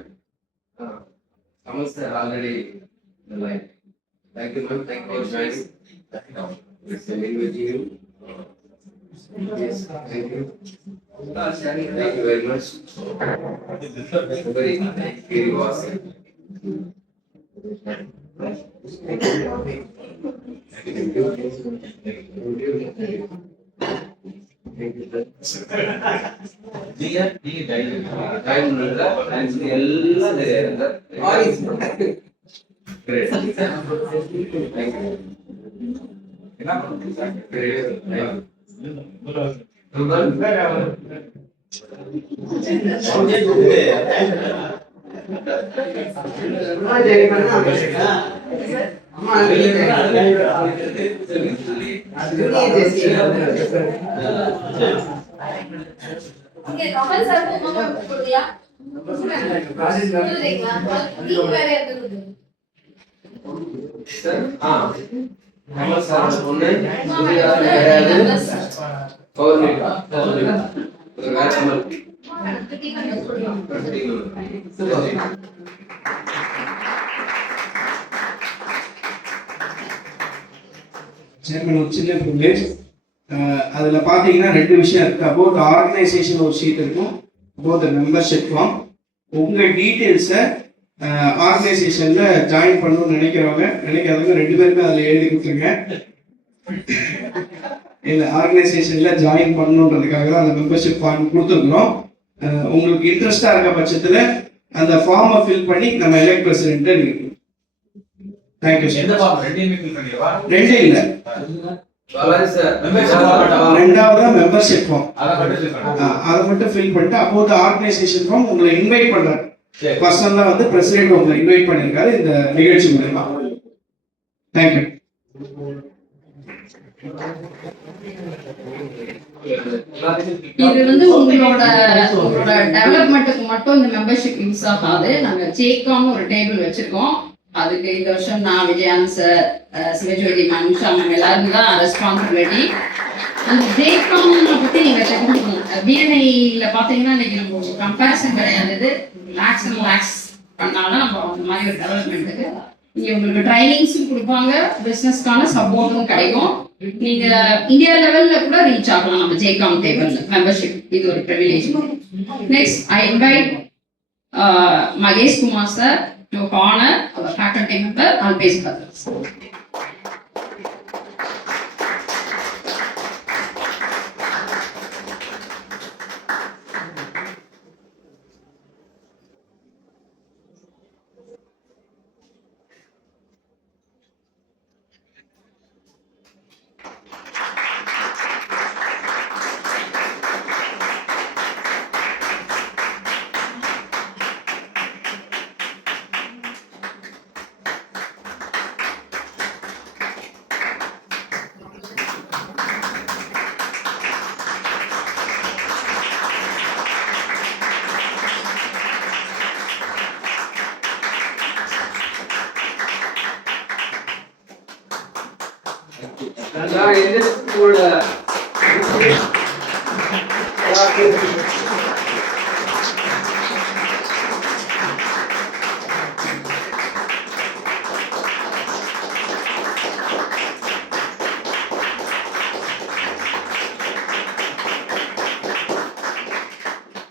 Kamal sir already in the line. Thank you, ma'am. Thank you for joining. It's an invitation. Yes, thank you. Thank you very much. Very awesome. Thank you. Okay, Kamal sir को मम्मा बोल दिया। बोलेगा, तीन बार है तो Sir, Kamal sir ஒண்ணு, சூர்யா கிடையாது. பௌர்ணிகா. வேற கமல். சேர்மன் ஒரு சின்ன ப்ரிவிலேஜ். அதில் பார்த்தீங்கன்னா 2 விஷயம் இருக்குது. அபவுட் ஆர்கனைசேஷன் ஒரு ஷீட் இருக்கும், அபவுட் த மெம்பர்ஷிப் ஃபார்ம். உங்கள் டீட்டெயில்ஸை ஆர்கனைசேஷனில் ஜாயின் பண்ணணும்னு நினைக்காதவங்க 2 பேருமே அதில் எழுதி கொடுத்துருங்க. இல்லை, ஆர்கனைசேஷனில் ஜாயின் பண்ணணுன்றதுக்காக தான் அந்த மெம்பர்ஷிப் ஃபார்ம் கொடுத்துருக்குறோம். உங்களுக்கு இன்ட்ரெஸ்டாக இருக்க பட்சத்தில் அந்த ஃபார்மை ஃபில் பண்ணி நம்ம எலெக்ட் பிரசிடென்ட்டை நீங்கள். Thank you sir. 2 இல்லை, ரெண்டாவது மெம்பர்ஷிப் ஃபார்ம். அதை மட்டும் ஃபில் பண்ணிட்டு அப்போது ஆர்கனைசேஷன் ஃபார்ம் உங்களை இன்வைட் பண்றாரு. பர்சனலா வந்து பிரசிடென்ட் உங்களை இன்வைட் பண்ணியிருக்காரு இந்த நிகழ்ச்சி மூலமா. தேங்க்யூ. இது வந்து உங்களோட டெவலப்மெண்ட்டுக்கு மட்டும் இந்த மெம்பர்ஷிப் யூஸ் ஆகாது. நாங்க ஜேகாம் ஒரு டேபிள் வச்சிருக்கோம். அதுக்கு இந்த வருஷம் நான், Vijayanand sir, Sivajothi ma'am, Usha ma'am எல்லாரும் தான் ரெஸ்பான்சிபிலிட்டி. அந்த ஜேகாம் பத்தி நீங்க தெரிஞ்சுக்கணும். பிஎன்ஐல பாத்தீங்கன்னா இன்னைக்கு நம்ம கம்பேரிசன் கிடையாது. லேக்ஸ் அண்ட் லேக்ஸ் பண்ணாலும் நம்ம அந்த மாதிரி ஒரு டெவலப்மெண்ட்டுக்கு இங்க உங்களுக்கு ட்ரைனிங்ஸும் கொடுப்பாங்க, பிசினஸ்க்கான சப்போர்ட்டும் கிடைக்கும். நீங்க இந்தியா லெவல்ல கூட ரீச் ஆகலாம் நம்ம ஜேகாம் டேபிள்ல மெம்பர்ஷிப். இது ஒரு privilege. Next I invite Mahesh Kumar sir to honor our faculty member Alpesh Brothers.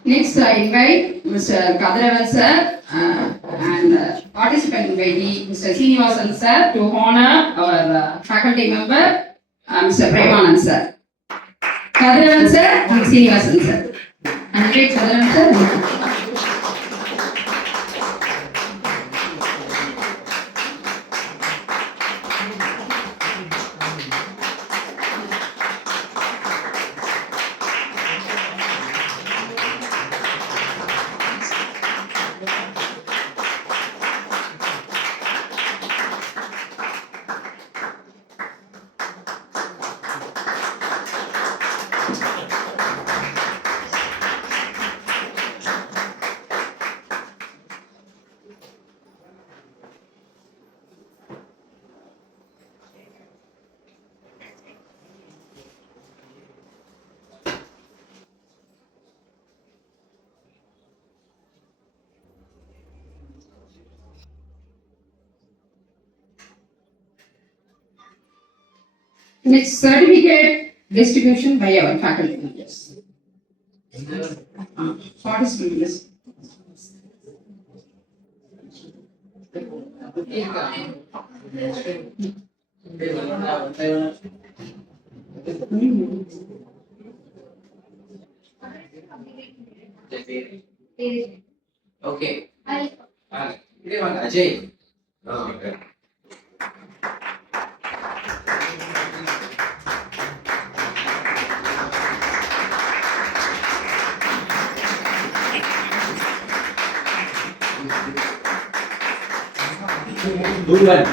Next, I invite Mr. Kadaravan sir and participant invitee Mr. Srinivasan sir to honor our faculty member Mr. Premanand sir. Kadaravan sir and Srinivasan sir. I invite Kadaravan sir. Next, certificate distribution by our faculty members. Participant list. Okay. Ini mana Ajay? Oh, okay. Duluan.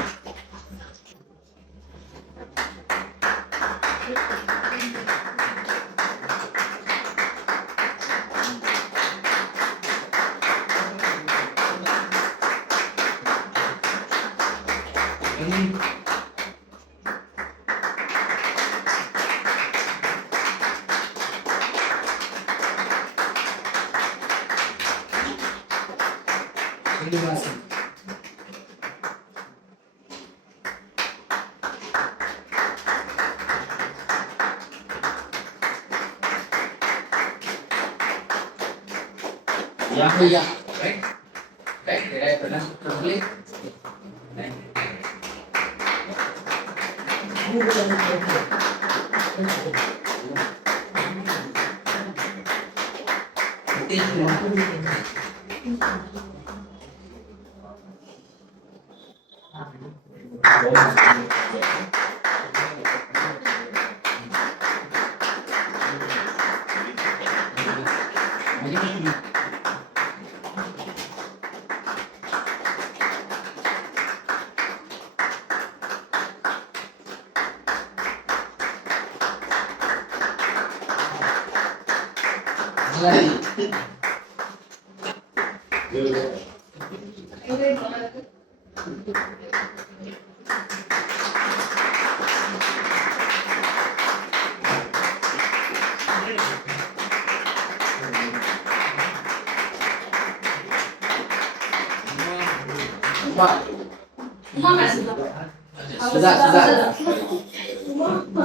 Yeah, right? Right, did I pronounce it correctly?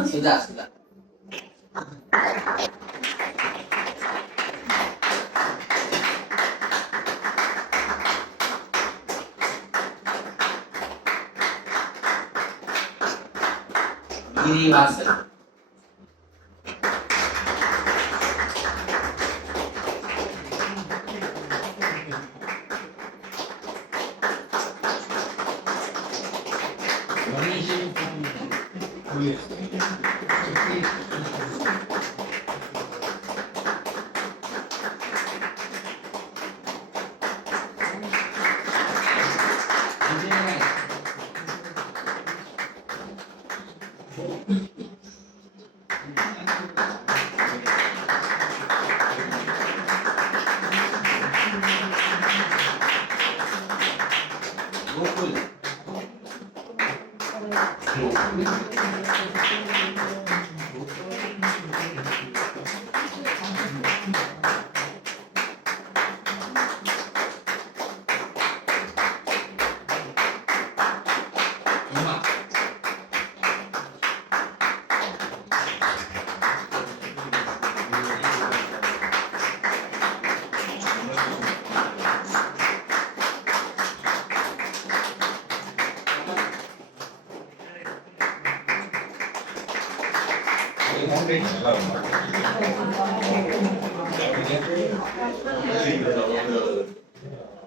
Sudah. Ini masa.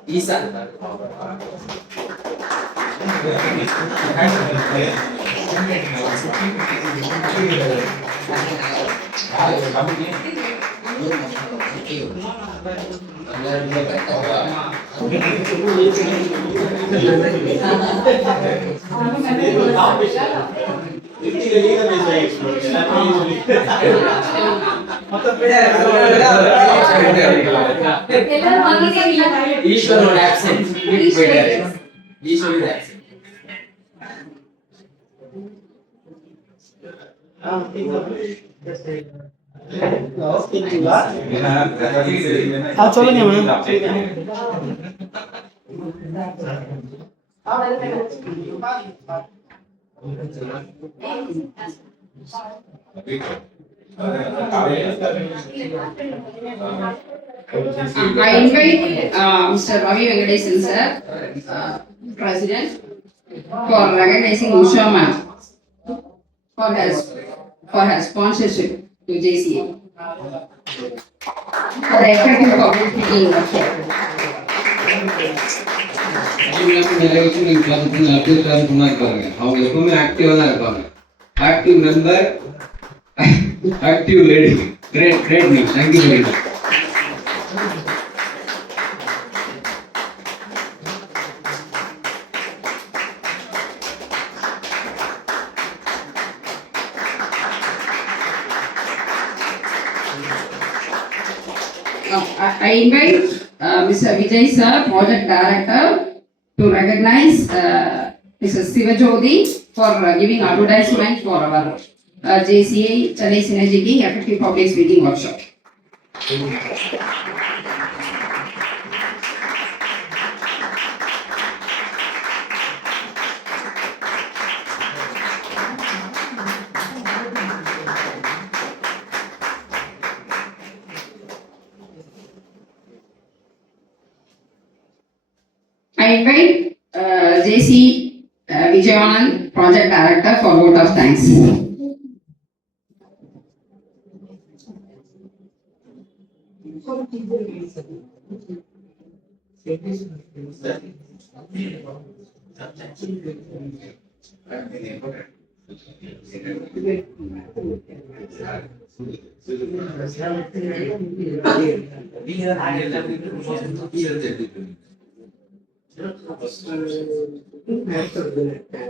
Isan. Ishwar was absent. Ishwar is absent. சொல்லுங்க ma'am. I invite Mr. Ravi Venkatesan sir, President, for recognizing Usha ma'am for her sponsorship to JCA. For the effective public speaking workshop. நிறைய விஷயம் நீங்க பார்த்துட்டு update முன்னாடி பாருங்க. அவங்க எப்பவுமே ஆக்டிவா தான் இருப்பாங்க. Active member, active lady. Great news. Thank you very much. I invite Mr. Vijay sir, Project Director, to recognize Mrs. Sivajodi for giving advertisement for our JCA Chennai Synergy Effective Public Speaking Workshop. I invite JC Vijayanand, Project Director, for vote of thanks.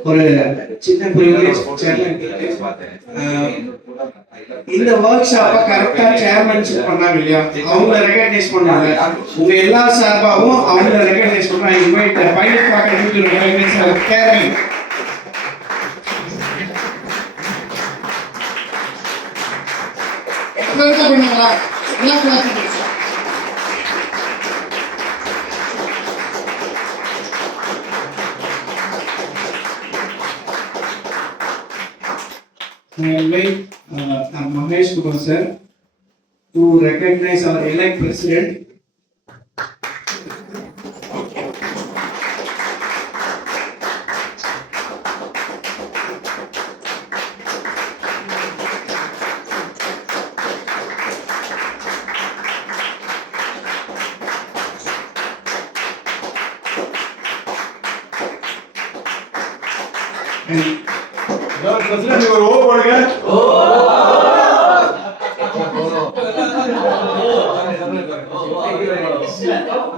ஒரு சின்ன privilege இந்த work ஷாப்பை கரெக்டா chairmanship பண்ணாங்க இல்லையா, அவங்கள recognise பண்ணாங்க. உங்க எல்லா சார்பாகவும் அவங்கள ரெகக்னைஸ் பண்ணாங்க. Invite pilot faculty to recognise அவர் caring. I invite Mahesh Kumar sir to recognize our elect president.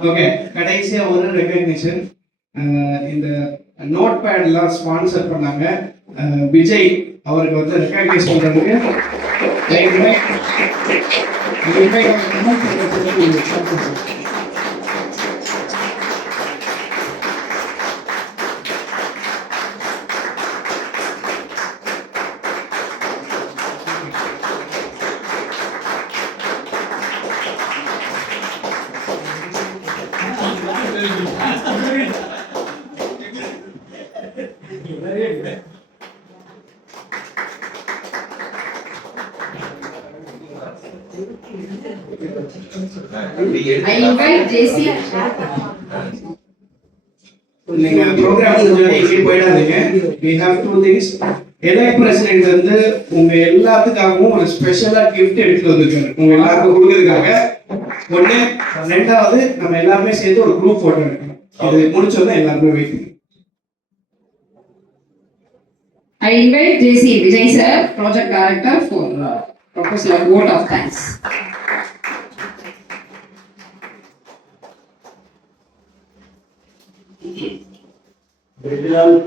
Okay, கடைசியா ஒரு ரெகக்னிஷன். இந்த நோட் பேட் எல்லாம் ஸ்பான்சர் பண்ணாங்க. விஜய் அவருக்கு வந்து ரெகக்னைஸ் பண்றதுக்கு I invite JC. நீங்க ப்ரோக்ராம் இப்படி போயிடாதீங்க. We have two things. elect president வந்து உங்க எல்லாத்துக்காகவும் ஒரு ஸ்பெஷலா gift எடுத்து வந்திருக்காரு உங்க எல்லாருக்கும் கொடுக்கிறதுக்காக. ஒண்ணு, ரெண்டாவது நம்ம எல்லாருமே சேர்த்து ஒரு குரூப் போட்டோ எடுக்கணும். அது முடிச்சோம்னா எல்லாருமே wait. I invite JC Vijay sir, Project Director, for proposal of vote of thanks.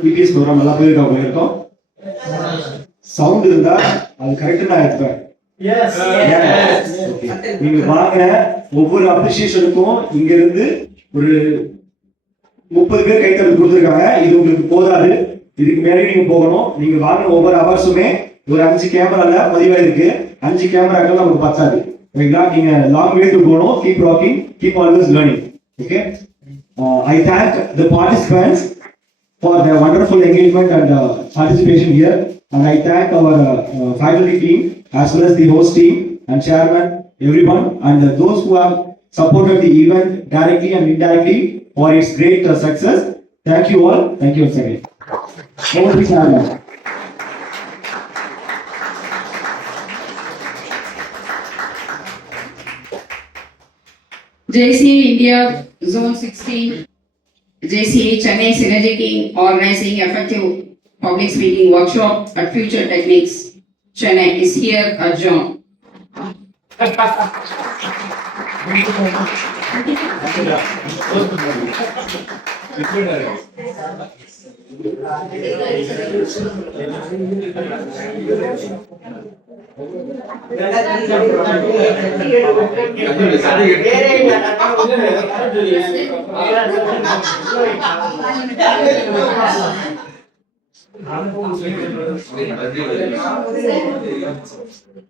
PDS programme எல்லா பேருக்கு போயிருக்கோம். சவுண்ட் இருந்தா அது கரெக்டா நான் எடுத்துப்பேன். நீங்க வாங்க, ஒவ்வொரு அப்ரிசியேஷனுக்கும் இங்க இருந்து ஒரு 30 பேர் கைத்தறி கொடுத்துருக்காங்க. இது உங்களுக்கு போதாது, இதுக்கு மேலே நீங்க போகணும். நீங்க வாங்க, ஒவ்வொரு அவர்ஸுமே ஒரு 5 கேமரால பதிவா இருக்கு. 5 கேமராக்கள் நமக்கு பத்தாது. ஓகேங்களா? நீங்க லாங் வே டு போகணும். Keep rocking, keep always learning. Okay, I thank the participants for their wonderful engagement and participation here. And I thank our faculty team as well as the host team and chairman, everyone, and those who have supported the event directly and indirectly for its great success. Thank you all. Thank you once again. Over to the chairman. JCA India Zone 16, JCA Chennai Synergy Team organizing effective public speaking workshop at Future Techniques Chennai is here adjourned.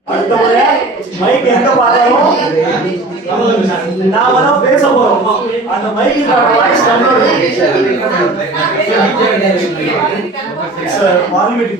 அடுத்த முறை mic எங்க பார்த்தாலும் நாம தான் பேச போறோம். அந்த mic voice parliament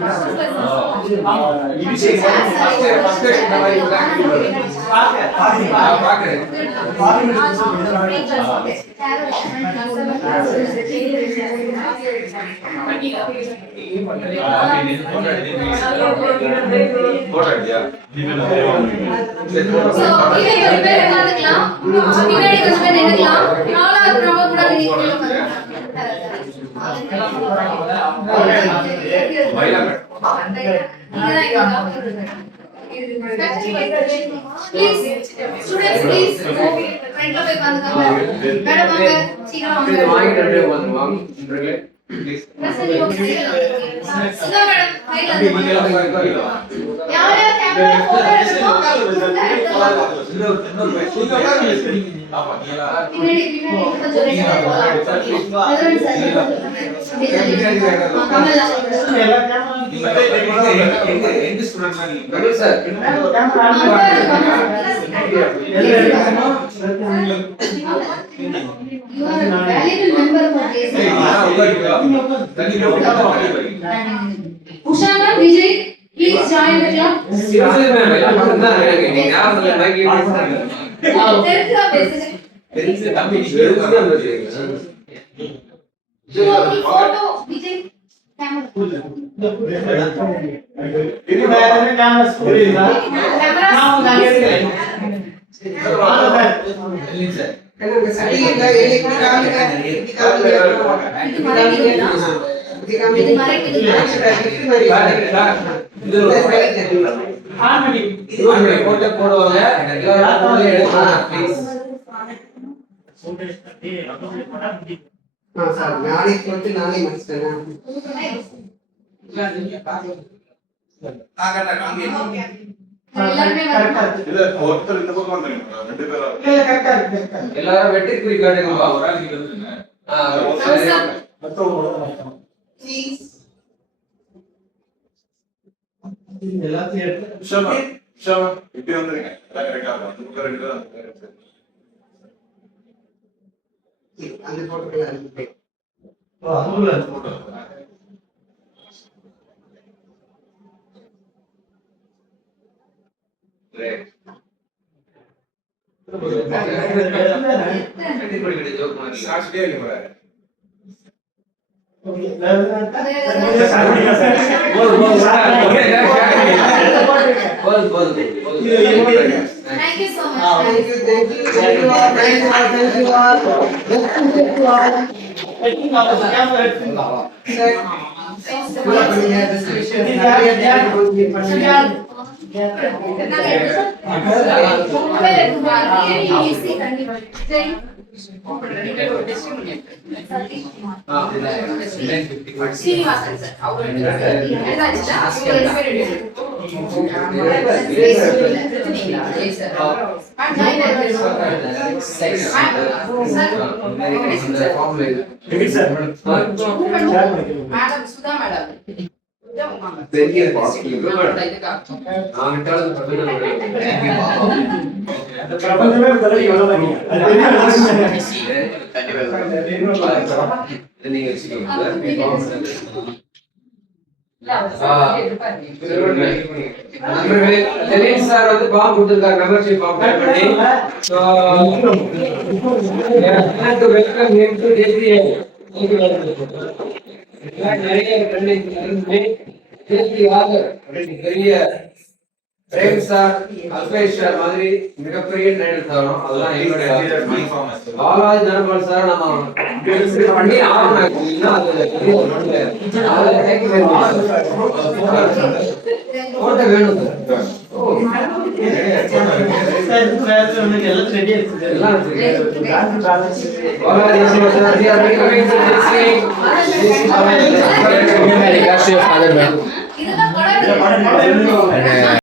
Please, students, please go front lo poi utkandukanga. Madam vaanga சீக்கிரம் வாங்க. சுதா மேடம் கையில யார் யார் கேமரா போட்டோ எடுக்கணும் பின்னாடி கொஞ்சம் போலாம். You are a valuable member for JCA. Usha ma'am, Vijay, please join the club. தெரிஞ்சா பேசுங்க. You want the photo, Vijay? Camera. எல்லாரும் வெற்றி குறி காட்டுங்கப்பா. ஒரு ஆள் கிட்ட Thank you so much. Srinivasan sir. Madam Sudha madam. நண்பர்களே, ஜெயலலிதா சார் வந்து ஃபார்ம் கொடுத்திருக்காரு, மெம்பர்ஷிப் ஃபார்ம் பண்ணி. So, to welcome him to JPA. நிறைய பெரிய பிரேம் சார், அல்பேஷ் சார் மாதிரி மிகப்பெரிய ட்ரெயினர் தரோம். அதெல்லாம் எங்களுடைய பாலாஜி தனபால் சார் நம்ம பண்ணி ஆகணும். போட்ட வேணும் எல்லாம் இதெல்லாம் படம்